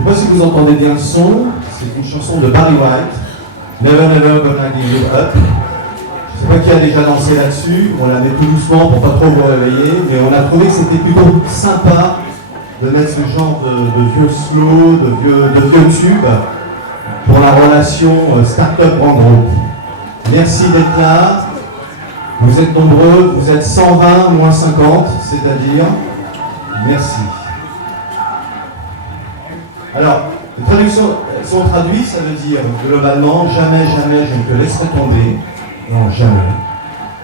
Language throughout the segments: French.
Je ne sais pas si vous entendez bien le son, c'est une chanson de Barry White, Never Never Gonna Give You Up. Je ne sais pas qui a déjà dansé là-dessus, on la met tout doucement pour pas trop vous réveiller, mais on a trouvé que c'était plutôt sympa de mettre ce genre de vieux slow, de vieux tubes pour la relation start-up grand groupe. Merci d'être là, vous êtes nombreux, vous êtes 120 moins 50, c'est-à-dire merci. Alors, les traductions sont traduites, ça veut dire globalement, jamais, jamais je ne te laisserai tomber. Non, jamais.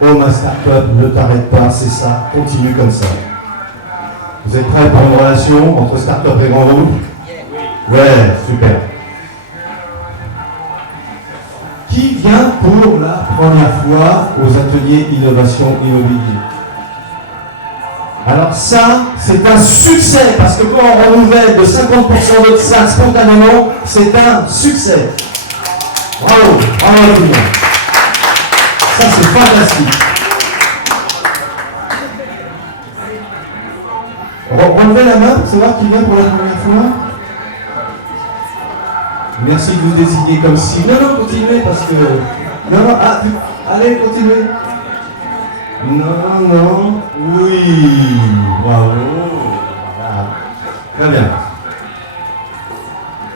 Oh ma start-up, ne t'arrête pas, c'est ça, continue comme ça. Vous êtes prêts pour une relation entre start-up et grand groupe? Ouais, super. Qui vient pour la première fois aux ateliers innovation immobilier? Alors ça, c'est un succès, parce que quand on renouvelle de 50% de ça spontanément, c'est un succès. Bravo, bravo tout le monde. Ça, c'est fantastique. Relevez la main pour savoir qui vient pour la première fois. Merci de vous désigner comme si... Non, continuez, parce que... Non, allez, continuez. Non, oui, bravo, voilà. Très bien.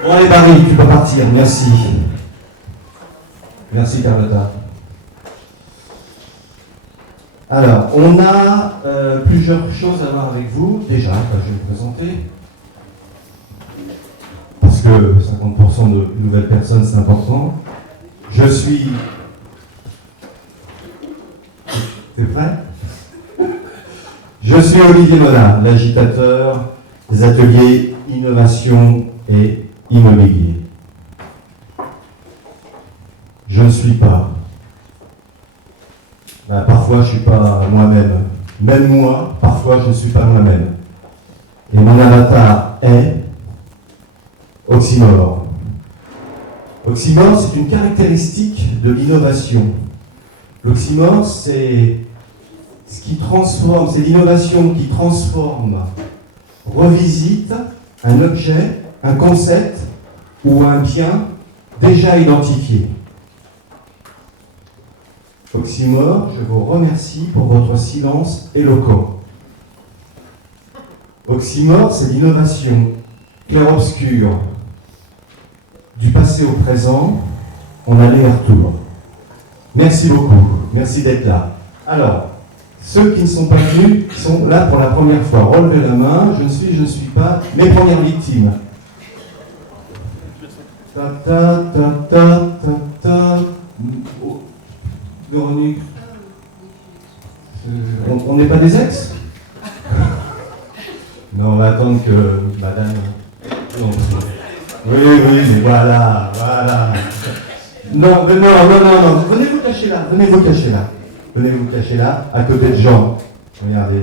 Bon allez Barry, tu peux partir, merci. Merci Carlotta. Alors, on a plusieurs choses à voir avec vous. Déjà, je vais me présenter. Parce que 50% de nouvelles personnes, c'est important. Je suis... T'es prêt? Je suis Olivier Monard, l'agitateur des ateliers innovation et immobilier. Je ne suis pas. Parfois, je ne suis pas moi-même. Même moi, parfois, je ne suis pas moi-même. Et mon avatar est oxymore. Oxymore, c'est une caractéristique de l'innovation. L'oxymore, c'est ce qui transforme, c'est l'innovation qui transforme, revisite un objet, un concept ou un bien déjà identifié. Oxymore, je vous remercie pour votre silence éloquent. Oxymore, c'est l'innovation clair-obscur, du passé au présent, en aller-retour. Merci beaucoup, merci d'être là. Alors, ceux qui ne sont pas venus sont là pour la première fois. Relevez la main, je ne suis pas, mes premières victimes. Oh, Véronique, on n'est pas des ex? Non, on va attendre que madame... Non. Oui, mais voilà. Non, venez vous cacher là, à côté de Jean. Regardez.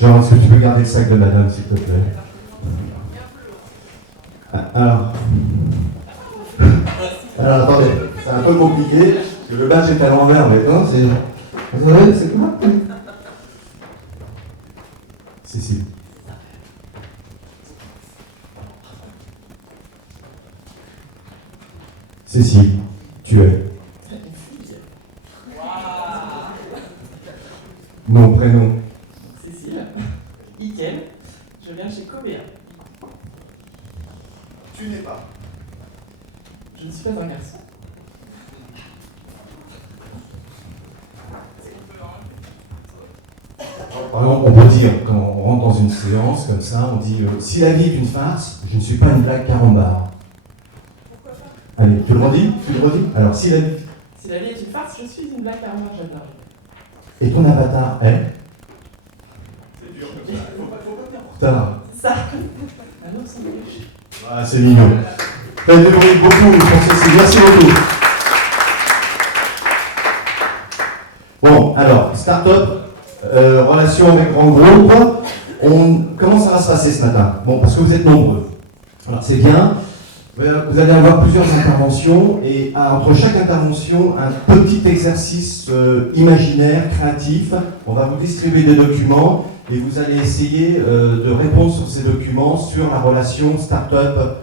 Jean, est-ce que tu peux garder le sac de madame, s'il te plaît? Alors, attendez, c'est un peu compliqué, parce que le badge est à l'envers, mais non, c'est... Vous savez, c'est quoi? Cécile. Cécile, tu es. Nom, prénom. Cécile. Iken. Je viens chez Cobea. Tu n'es pas. Je ne suis pas un garçon. Par exemple, on peut dire, quand on rentre dans une séance comme ça, on dit si la vie est une farce, je ne suis pas une blague carambar. Allez, tu le redis? Alors, si la vie est une farce, je suis une blague carambar, j'adore. Et ton avatar est? C'est dur comme ça, faut pas tenir pour retard. Ça. Un autre sandwich. Ah, c'est mignon. Faites du bruit beaucoup pour Cécile, merci beaucoup. Bon, alors, start-up, relation avec grand groupe. Comment ça va se passer ce matin? Bon, parce que vous êtes nombreux. Alors, c'est bien. Vous allez avoir plusieurs interventions et entre chaque intervention, un petit exercice imaginaire, créatif. On va vous distribuer des documents et vous allez essayer de répondre sur ces documents sur la relation start-up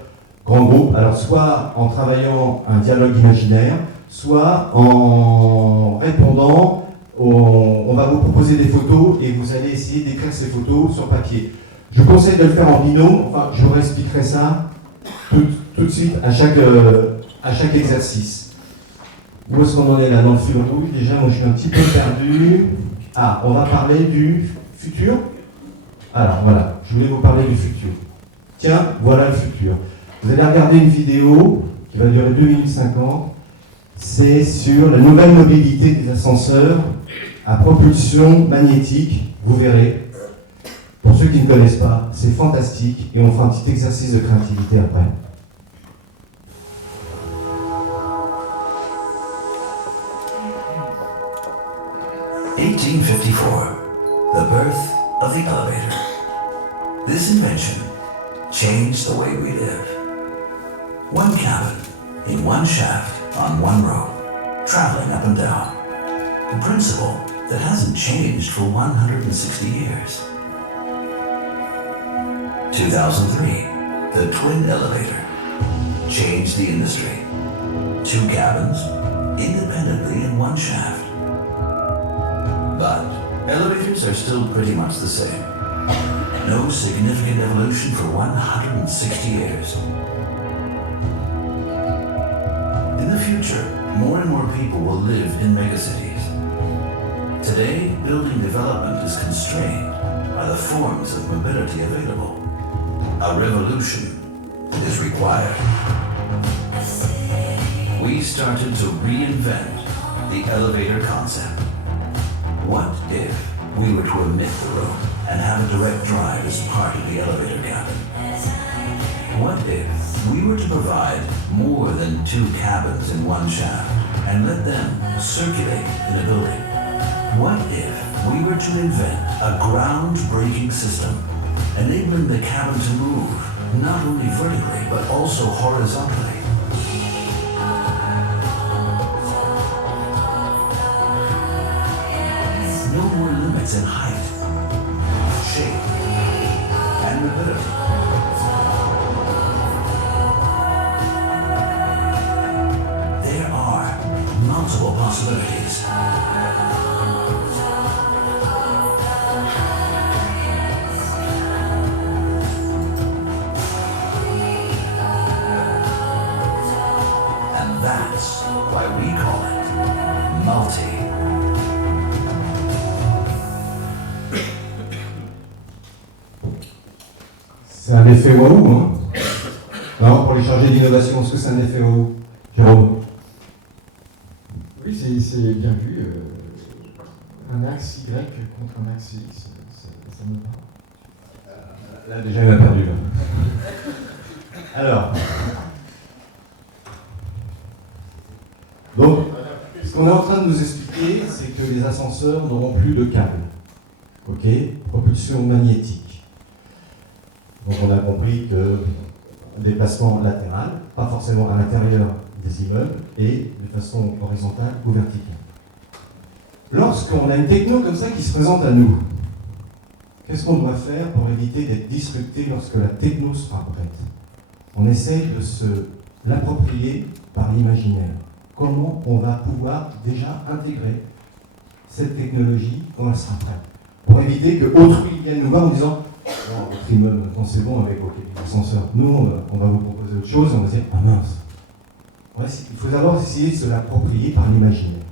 grands groupes, alors soit en travaillant un dialogue imaginaire, soit en répondant, on va vous proposer des photos et vous allez essayer d'écrire ces photos sur papier. Je vous conseille de le faire en binôme, enfin je vous expliquerai ça tout de suite à chaque exercice. Où est-ce qu'on en est là dans le fil rouge? Déjà, moi je suis un petit peu perdu. Ah, on va parler du futur. Alors voilà, je voulais vous parler du futur. Tiens, voilà le futur. Vous allez regarder une vidéo qui va durer 2 minutes 50. C'est sur la nouvelle mobilité des ascenseurs à propulsion magnétique. Vous verrez. Pour ceux qui ne connaissent pas, c'est fantastique et on fera un petit exercice de créativité après. « 1854, the birth of the elevator. This invention changed the way we live. One cabin in one shaft on one row, traveling up and down. A principle that hasn't changed for 160 years. 2003, the twin elevator changed the industry. 2 cabins, independently in one shaft. But elevators are still pretty much the same. No significant evolution for 160 years. In the future, more and more people will live in megacities. Today, building development is constrained by the forms of mobility available. A revolution is required. We started to reinvent the elevator concept. What if we were to omit the room and have a direct drive as part of the elevator cabin? What if we were to provide more than 2 cabins in one shaft and let them circulate in a building? What if we were to invent a groundbreaking system enabling the cabin to move not only vertically but also horizontally? No more limits in height, shape, and mobility. There are multiple possibilities. And that's why we call it multi. C'est un effet waouh, hein? Non, pour les chargés d'innovation, est-ce que c'est un effet waouh? Jérôme? Oui, c'est bien vu. Un axe Y contre un axe X, ça me parle. Là, déjà, il m'a perdu. Là. Alors. Donc, ce qu'on est en train de nous expliquer, c'est que les ascenseurs n'auront plus de câbles. OK? Propulsion magnétique. Donc on a compris que déplacement latéral, pas forcément à l'intérieur des immeubles, et de façon horizontale ou verticale. Lorsqu'on a une techno comme ça qui se présente à nous, qu'est-ce qu'on doit faire pour éviter d'être disrupté lorsque la techno sera prête? On essaye de se l'approprier par l'imaginaire. Comment on va pouvoir déjà intégrer cette technologie quand elle sera prête? Pour éviter que autrui vienne nous voir en disant non, votre immeuble, c'est bon avec vos ascenseurs. Nous, on va vous proposer autre chose, on va dire, ah mince. Ouais, il faut d'abord essayer de se l'approprier par l'imaginaire.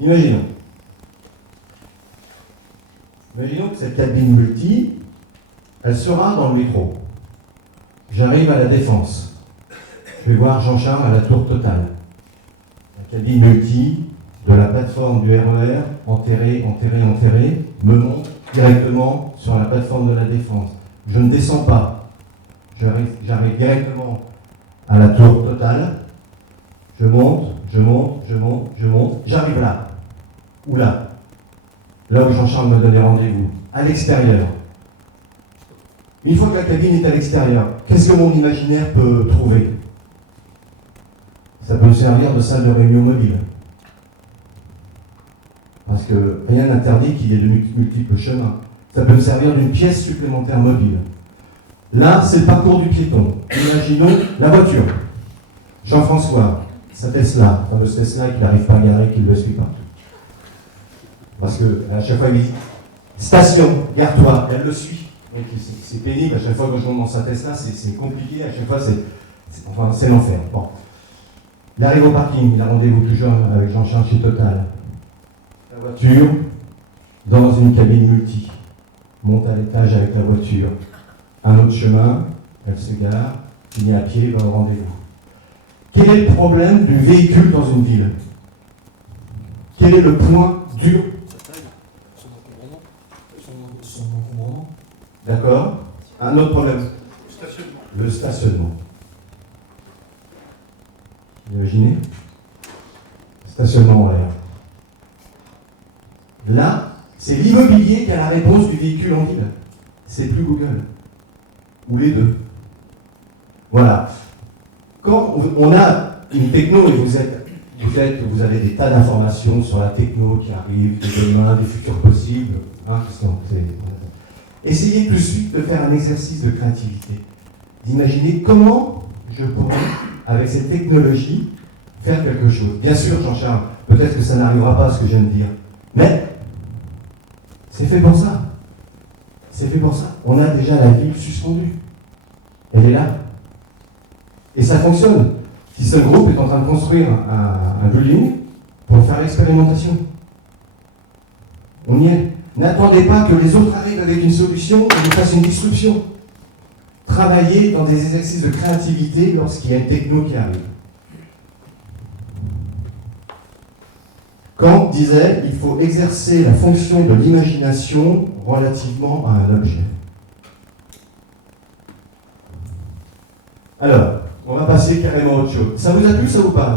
Imaginons que cette cabine multi, elle sera dans le métro. J'arrive à la Défense. Je vais voir Jean-Charles à la Tour Totale. La cabine multi, de la plateforme du RER, enterrée, me monte directement sur la plateforme de la Défense. Je ne descends pas. J'arrive directement à la Tour Totale. Je monte. J'arrive là. Où là? Là où Jean-Charles me donnait rendez-vous. À l'extérieur. Une fois que la cabine est à l'extérieur, qu'est-ce que mon imaginaire peut trouver? Ça peut me servir de salle de réunion mobile. Parce que rien n'interdit qu'il y ait de multiples chemins. Ça peut me servir d'une pièce supplémentaire mobile. Là, c'est le parcours du piéton. Imaginons la voiture. Jean-François, sa Tesla, la fameuse Tesla qu'il n'arrive pas à garer, qu'il ne le suit pas. Parce qu'à chaque fois, il dit station, gare-toi, elle le suit. Donc c'est pénible, à chaque fois que je monte dans sa Tesla, c'est compliqué, à chaque fois, c'est l'enfer. Bon. Il arrive au parking, il a rendez-vous toujours avec Jean-Charles chez Total. La voiture, dans une cabine multi, monte à l'étage avec la voiture. Un autre chemin, elle se gare, finit à pied, va au rendez-vous. Quel est le problème du véhicule dans une ville? Quel est le point dur? Son encombrement. D'accord. Un autre problème. Le stationnement. Imaginez. Stationnement en l'air. Là, c'est l'immobilier qui a la réponse du véhicule en ville. C'est plus Google. Ou les deux. Voilà. Quand on a une techno et vous avez des tas d'informations sur la techno qui arrive, des demain, des futurs possibles, essayez tout de suite de faire un exercice de créativité. D'imaginer comment je pourrais, avec cette technologie, faire quelque chose. Bien sûr, Jean-Charles, peut-être que ça n'arrivera pas, ce que je viens de dire, mais c'est fait pour ça. C'est fait pour ça. On a déjà la ville suspendue. Elle est là. Et ça fonctionne. System Group est en train de construire un building pour faire l'expérimentation. On y est. N'attendez pas que les autres arrivent avec une solution et nous fassent une disruption. Travaillez dans des exercices de créativité lorsqu'il y a une techno qui arrive. Kant disait il faut exercer la fonction de l'imagination relativement à un objet. Alors, on va passer carrément à autre chose. Ça vous a plu, ça ou pas,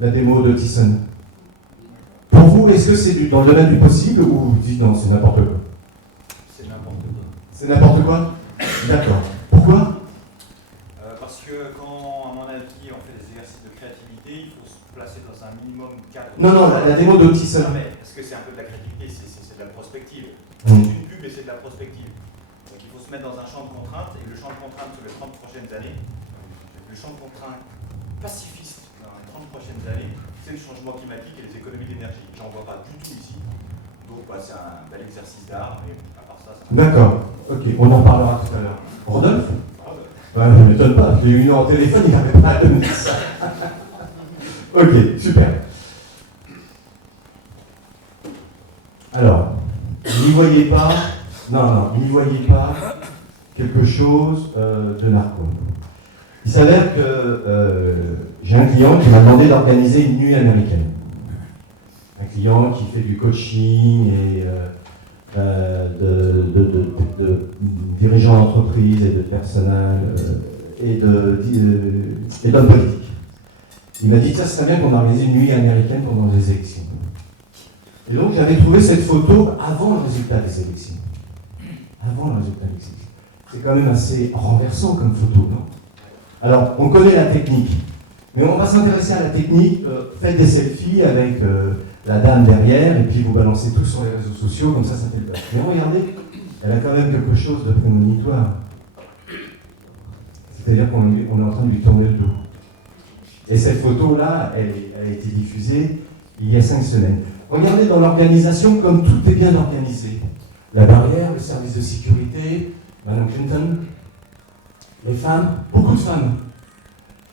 la démo de Thyssen? Pour vous, est-ce que c'est dans le domaine du possible ou vous dites non, c'est n'importe quoi? C'est n'importe quoi. C'est n'importe quoi? D'accord. Pourquoi? Parce que quand, à mon avis, on fait des exercices de créativité, il faut se placer dans un minimum cadre. Non, la démo de Thyssen. Parce que c'est un peu de la créativité, c'est de la prospective. Mmh. C'est une pub et c'est de la prospective. Donc il faut se mettre dans un champ de contraintes, et le champ de contraintes sur les 30 prochaines années, le champ de contraintes pacifiste dans les 30 prochaines années, c'est le changement climatique et les économies d'énergie. J'en vois pas du tout ici. Donc c'est un bel exercice d'art, mais à part ça... D'accord. Ok, on en parlera tout à l'heure. Rodolphe? Je ne m'étonne pas. J'ai eu une heure au téléphone, il n'avait pas à donner ça. Ok, super. Alors, vous n'y voyez pas... Non, vous n'y voyez pas quelque chose de narco. Il s'avère que j'ai un client qui m'a demandé d'organiser une nuit américaine. Un client qui fait du coaching et de dirigeants d'entreprise et de personnel et d'hommes politiques. Il m'a dit que ça serait bien qu'on organise une nuit américaine pendant les élections. Et donc j'avais trouvé cette photo avant le résultat des élections. Avant le résultat des élections. C'est quand même assez renversant comme photo, non? Alors, on connaît la technique, mais on va s'intéresser à la technique. Faites des selfies avec la dame derrière, et puis vous balancez tout sur les réseaux sociaux, comme ça fait le buzz. Mais regardez, elle a quand même quelque chose de prémonitoire. C'est-à-dire qu'on est en train de lui tourner le dos. Et cette photo-là, elle a été diffusée il y a 5 semaines. Regardez dans l'organisation comme tout est bien organisé. La barrière, le service de sécurité, Madame Clinton, les femmes, beaucoup de femmes.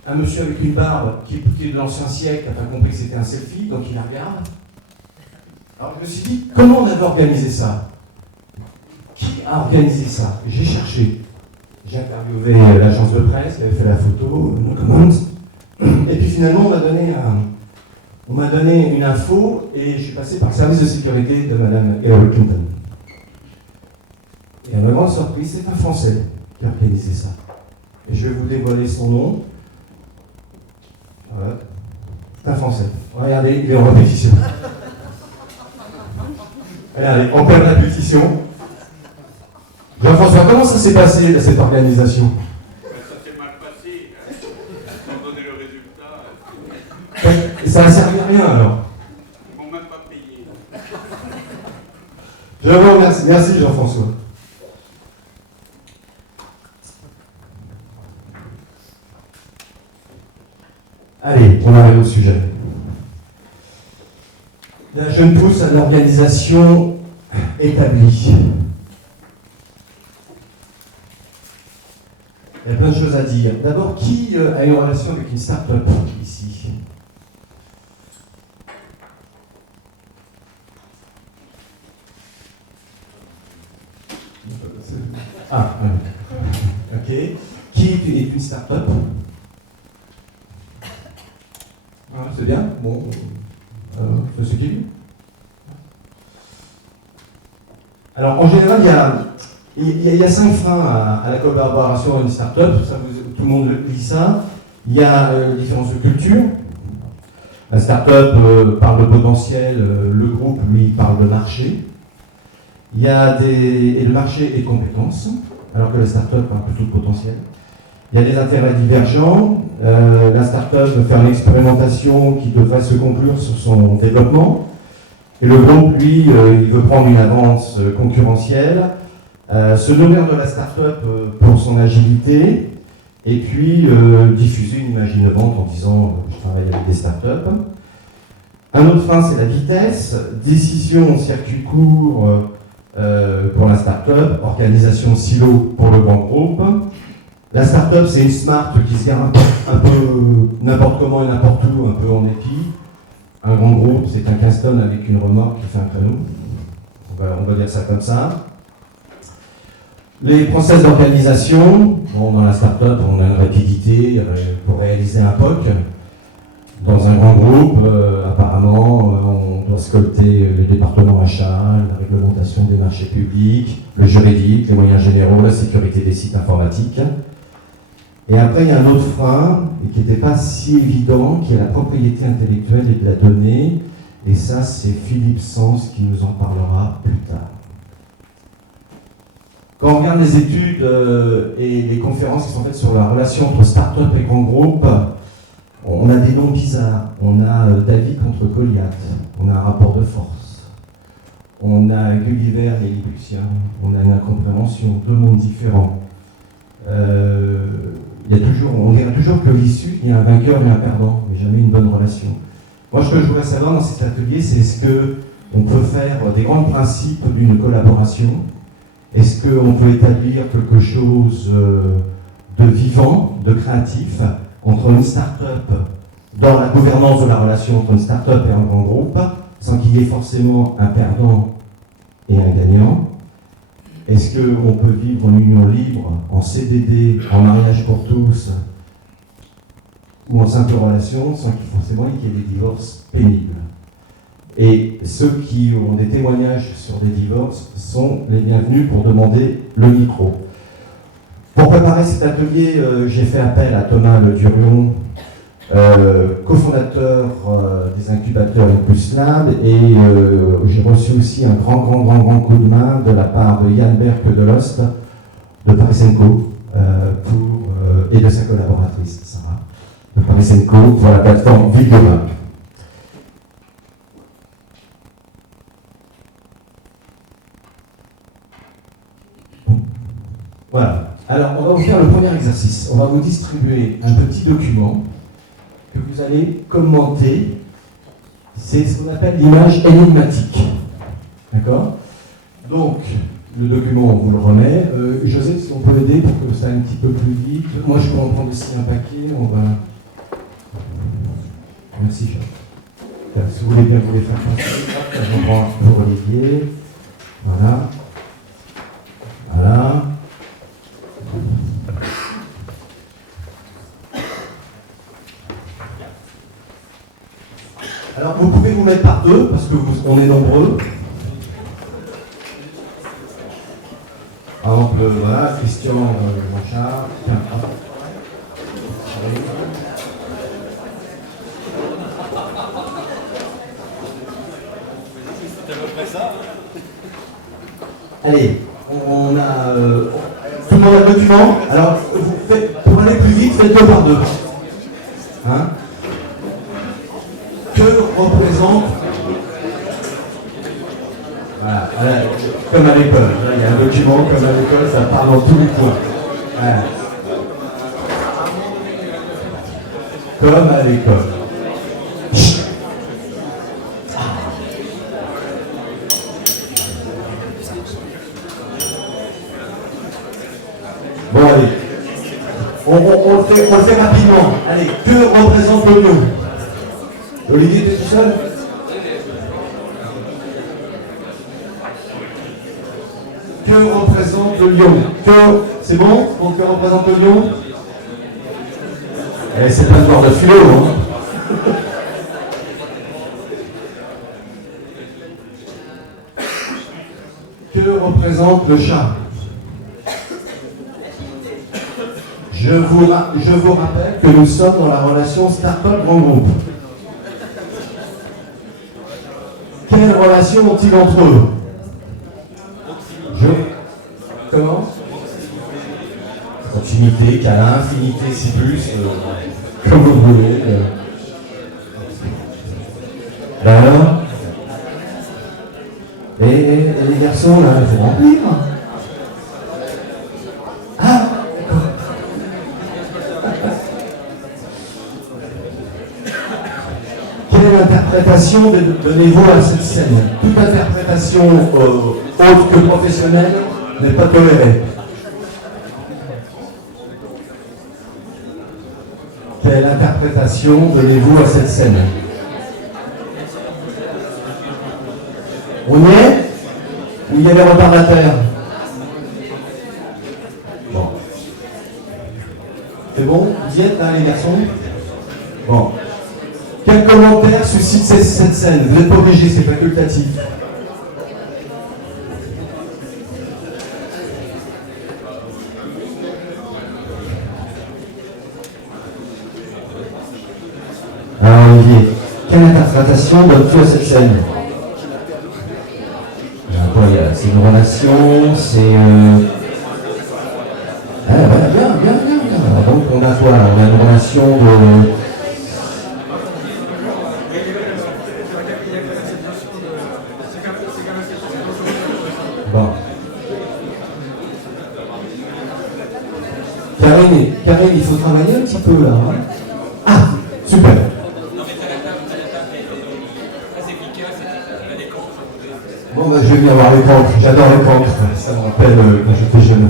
Un monsieur avec une barbe qui est de l'ancien siècle n'a pas compris que c'était un selfie, donc il la regarde. Alors je me suis dit, comment on avait organisé ça? Qui a organisé ça? J'ai cherché. J'ai interviewé l'agence de presse qui avait fait la photo, No Comments. Et puis finalement, on m'a donné une info et je suis passé par le service de sécurité de Madame Hillary Clinton. Et à ma grande surprise, c'est un Français qui a organisé ça. Et je vais vous dévoiler son nom. Voilà. C'est un Français. Regardez, il est en répétition. Regardez, en pleine répétition. Jean-François, comment ça s'est passé, cette organisation? Ça s'est mal passé. Sans donner le résultat. Et ça n'a servi à rien alors. Ils m'ont même pas payé. Je vous remercie. Merci Jean-François. on arrive au sujet. La jeune pousse à l'organisation établie. Il y a plein de choses à dire. D'abord, qui a une relation avec une start-up ici? Ah, ok. Qui est une start-up? Ah, c'est bien. Bon, c'est qui? Alors, en général, il y a 5 freins à la collaboration dans une start-up. Tout le monde lit ça. Il y a les différences de culture. La start-up parle de potentiel, le groupe, lui, parle de marché. Il y a le marché et compétences, alors que la start-up parle plutôt de potentiel. Il y a des intérêts divergents. La start-up veut faire une expérimentation qui devrait se conclure sur son développement. Et le groupe, lui, il veut prendre une avance concurrentielle, se nourrir de la start-up pour son agilité, et puis diffuser une image innovante en disant je travaille avec des start-up. Un autre frein, c'est la vitesse. Décision, circuit court pour la start-up, organisation silo pour le grand groupe. La start-up, c'est une smart qui se gare un peu n'importe comment et n'importe où, un peu en épi. Un grand groupe, c'est un Kingston avec une remorque qui fait un créneau. On va dire ça comme ça. Les process d'organisation, bon, dans la start-up, on a une rapidité pour réaliser un POC. Dans un grand groupe, apparemment, on doit scolter le département achat, la réglementation des marchés publics, le juridique, les moyens généraux, la sécurité des sites informatiques. Et après, il y a un autre frein, qui n'était pas si évident, qui est la propriété intellectuelle et de la donnée. Et ça, c'est Philippe Sens qui nous en parlera plus tard. Quand on regarde les études et les conférences qui sont faites sur la relation entre start-up et grand groupe, on a des noms bizarres. On a David contre Goliath. On a un rapport de force. On a Gulliver et Lilliputien. On a une incompréhension, 2 mondes différents. On dirait toujours que l'issue, il y a un vainqueur et un perdant, mais jamais une bonne relation. Moi, ce que je voudrais savoir dans cet atelier, c'est est-ce qu'on peut faire des grands principes d'une collaboration? Est-ce qu'on peut établir quelque chose de vivant, de créatif, entre une start-up, dans la gouvernance de la relation entre une start-up et un grand groupe, sans qu'il y ait forcément un perdant et un gagnant? Est-ce qu'on peut vivre en union libre, en CDD, en mariage pour tous, ou en simple relation, sans qu'il forcément qu'il y ait des divorces pénibles? Et ceux qui ont des témoignages sur des divorces sont les bienvenus pour demander le micro. Pour préparer cet atelier, j'ai fait appel à Thomas Le Durion, cofondateur des incubateurs ImpulseLab, et j'ai reçu aussi un grand coup de main de la part de Yann Berck de Lost, de Paris & et de sa collaboratrice Sarah, de Paris & pour la plateforme Vidéoma. Voilà. Alors, on va vous faire le premier exercice. On va vous distribuer un petit document que vous allez commenter. C'est ce qu'on appelle l'image énigmatique. D'accord? Donc, le document, on vous le remet. Joseph, si on peut aider pour que ça aille un petit peu plus vite. Moi, je peux en prendre aussi un paquet. On va... Merci, Jean. Si vous voulez bien vous les faire passer, je prends pour Olivier. Voilà. Voilà. Alors, vous pouvez vous mettre par 2 parce qu'on est nombreux. Par exemple, voilà, Christian Manchard. Tiens, hop. C'est à peu près ça. Allez, on a... tout le monde a le document. Alors, pour aller plus vite, faites 2 par 2. Hein? Que représente... Voilà, comme à l'école. Là, il y a un document, comme à l'école, ça part dans tous les coins. Voilà. Comme à l'école. On le fait rapidement. Allez, que représente le lion? Olivier, t'es tout seul? Que représente le lion? C'est bon? Donc, que représente le lion? Eh, c'est pas le genre de philo, hein? Que représente le chat? Je vous rappelle que nous sommes dans la relation start-up grand groupe. Quelle relation ont-ils entre eux? Comment? Proximité, câlin, affinité, c'est plus, comme vous voulez. Ben alors? Et les garçons, là, il faut remplir. Ah, d'accord. Quelle est l'interprétation donnez-vous à cette scène? Toute interprétation autre que professionnelle n'est pas tolérée. Quelle interprétation donnez-vous à cette scène? On y est? Ou il y a des retardataires? Bon. C'est bon? Vous y êtes là, les garçons? Bon. Quel commentaire suscite cette scène? Vous n'êtes pas obligé, c'est facultatif. Alors Olivier, quelle interprétation donnes-tu à cette scène? C'est une relation, c'est... Ah, voilà, bien. Donc on a quoi? On a une relation de... Bon. Karine, il faut travailler un petit peu là. Hein? Ah, super. Bon, bah, je vais bien voir les cancres. J'adore les cancres. Ça me rappelle quand j'étais jeune.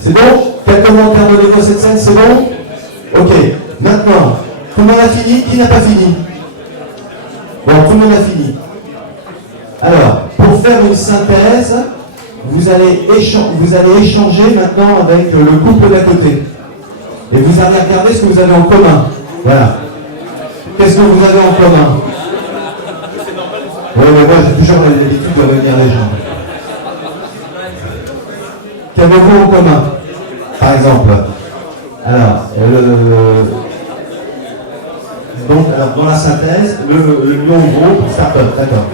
C'est bon? Quel commentaire donnez-vous à cette scène? C'est bon? Ok. Maintenant, tout le monde a fini? Qui n'a pas fini? Bon, tout le monde a fini. Alors, pour faire une synthèse, vous allez échanger maintenant avec le couple d'à côté. Et vous allez regarder ce que vous avez en commun. Voilà. Qu'est-ce que vous avez en commun? Oui, mais moi j'ai toujours l'habitude de revenir les gens. Qu'avez-vous en commun? Par exemple. Alors, donc, dans la synthèse, le lion groupe start-up, d'accord.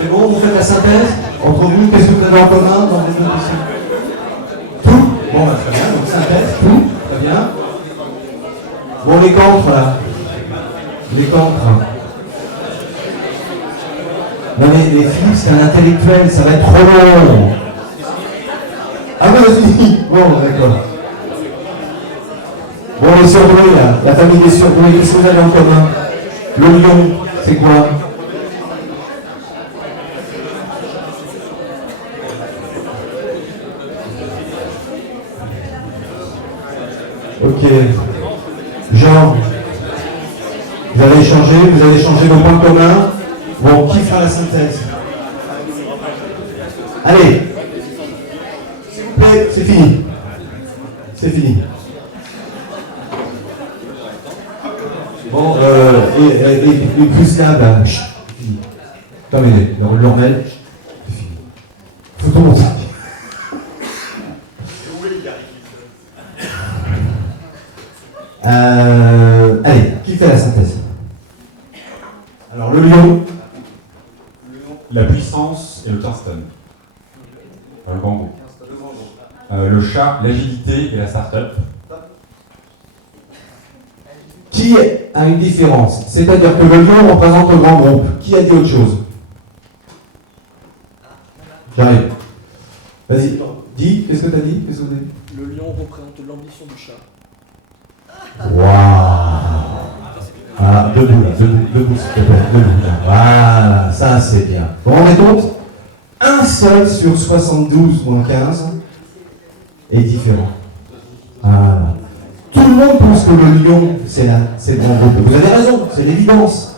C'est bon, vous faites la synthèse? Entre vous, qu'est-ce que vous avez en commun dans les deux questions? Bon, bah, très bien, donc synthèse, tout, très bien. Bon, les cancres, là. Les cancres. Non, mais les filles, c'est un intellectuel, ça va être trop long. Ah, oui, vas-y. Bon, d'accord. Bon, les surdoués, là. La famille des surdoués, qu'est-ce que vous avez en commun? Le lion, c'est quoi? Ok. Jean, vous avez échangé vos points communs. Bon, qui fera la synthèse? Allez. S'il vous plaît, c'est fini. C'est fini. Bon, et plus là, bah, c'est fini. Terminé. Le Lormel, c'est fini. Faut tout mon sac. Allez, qui fait la synthèse? Alors, le lion. La puissance et le tungstène. Le grand groupe. Le chat, l'agilité et la start-up. Qui a une différence? C'est-à-dire que le lion représente le grand groupe. Qui a dit autre chose? J'arrive. Vas-y, dis, qu'est-ce que tu as dit? Qu'est-ce que vous avez dit? Le lion représente l'ambition du chat. Waouh! Ah, debout, là, debout, s'il te plaît, debout, là. Voilà, ça c'est bien. Vous vous rendez compte? Un seul sur 72 moins 15 est différent. Voilà. Tout le monde pense que le lion, c'est le grand groupe. Vous avez raison, c'est l'évidence.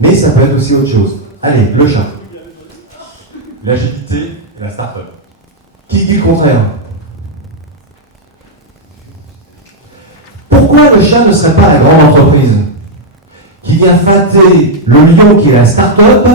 Mais ça peut être aussi autre chose. Allez, le chat. L'agilité et la start-up. Qui dit le contraire? Pourquoi le chat ne serait pas la grande entreprise qui vient fâter le lion qui est la start-up?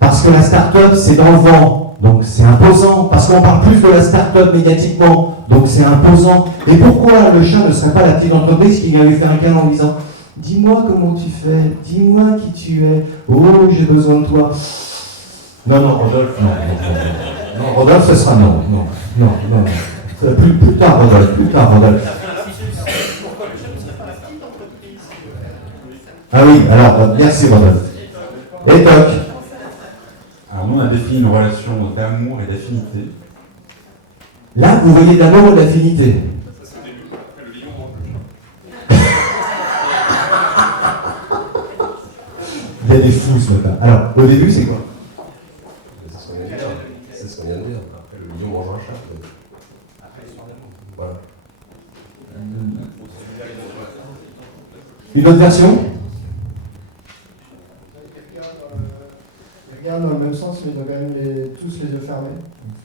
Parce que la start-up, c'est dans le vent, donc c'est imposant. Parce qu'on parle plus de la start-up médiatiquement, donc c'est imposant. Et pourquoi le chat ne serait pas la petite entreprise qui vient lui faire un câlin en disant « Dis-moi comment tu fais, dis-moi qui tu es, oh, j'ai besoin de toi. » Non, Rodolphe, non, Rodolphe, ce sera non. Plus tard, Rodolphe. Pourquoi le chat ne serait pas la petite entreprise? Ah oui, alors, merci Rodolphe. Et Doc? Alors nous, on a défini une relation d'amour et d'affinité. Là, vous voyez de l'amour et de l'affinité. Il y a des fous ce matin. Alors, au début, c'est quoi? C'est ce qu'on vient de dire. Après, le lion mange un chat. Voilà. Une autre version? Ils regardent dans le même sens, mais ils ont quand même tous les yeux fermés. Donc,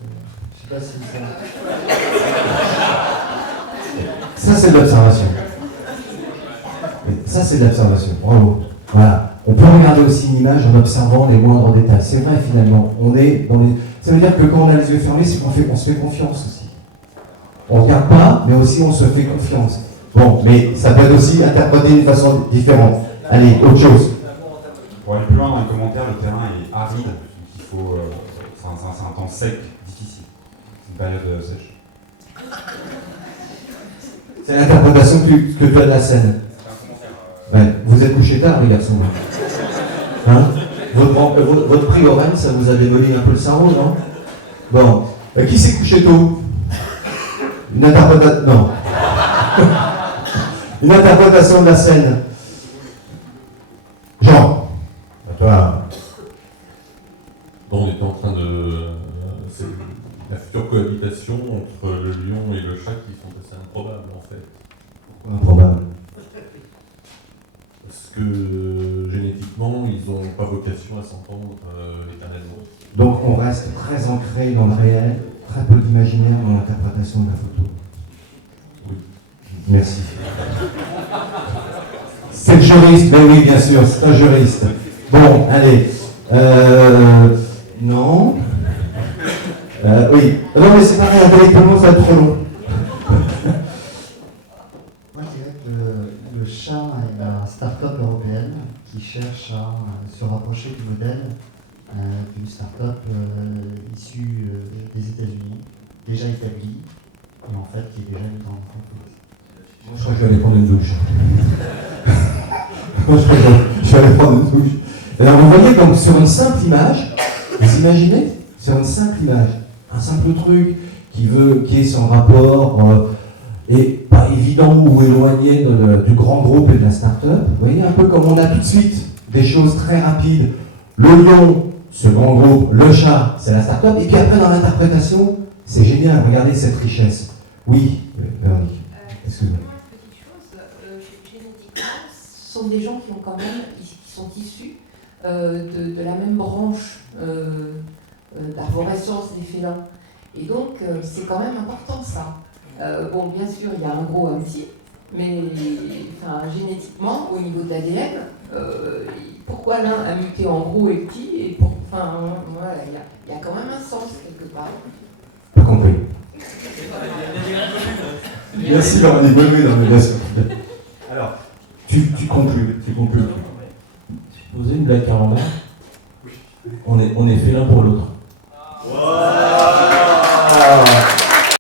je sais pas si ça. Ça, c'est de l'observation. Ça, c'est de l'observation. Bravo. Voilà. On peut regarder aussi une image en observant les moindres détails. C'est vrai, finalement. On est dans les... Ça veut dire que quand on a les yeux fermés, c'est qu'on se fait confiance aussi. On regarde pas, mais aussi on se fait confiance. Bon, mais ça peut être aussi interprété d'une façon différente. Allez, autre chose. Pour aller plus loin dans les commentaires, le terrain est aride, donc il faut... c'est un temps sec, difficile. C'est une période sèche. C'est l'interprétation que tu as de la scène. Ouais, vous êtes couché tard, les garçons. Hein? Votre prix au Rennes, ça vous a démoli un peu le cerveau, non? Bon. Qui s'est couché tôt? Une interprétation... Non. Une interprétation de la scène. Jean. À toi. On est en train de... c'est la future cohabitation entre le lion et le chat qui sont assez improbables, en fait. Improbable. Parce que génétiquement, ils n'ont pas vocation à s'entendre éternellement. Donc on reste très ancré dans le réel, très peu d'imaginaire dans l'interprétation de la photo. Oui. Merci. C'est le juriste, mais oui, bien sûr, c'est un juriste. Bon, allez. Non. Oui. Non, mais c'est pareil, intellectuellement, ça va être trop long. Moi, je dirais que le chat est la start-up européenne qui cherche à se rapprocher du modèle d'une start-up issue des États-Unis, déjà établie, et en fait qui est déjà une grande entreprise. Je crois que je vais aller prendre une douche. Je vais aller prendre une douche. Alors vous voyez comme sur une simple image, vous imaginez, sur une simple image, un simple truc qui est sans rapport et pas évident ou éloigné du grand groupe et de la start-up. Vous voyez un peu comme on a tout de suite des choses très rapides. Le lion, ce grand groupe, le chat, c'est la start-up. Et puis après dans l'interprétation, c'est génial, regardez cette richesse. Oui, Véronique, excuse-moi. Génétiquement, ce sont des gens qui ont quand même, qui sont issus de la même branche d'arborescence des félins. Et donc, c'est quand même important ça. Bon, bien sûr, il y a un gros, un petit, mais enfin, génétiquement, au niveau de l'ADN, pourquoi l'un a muté en gros et petit, et enfin, voilà, il y a quand même un sens quelque part. Pas compris. Merci Véronique, oui, non, mais bien sûr. Alors, tu conclus. Poser une blague carambar. On est fait l'un pour l'autre. Wow.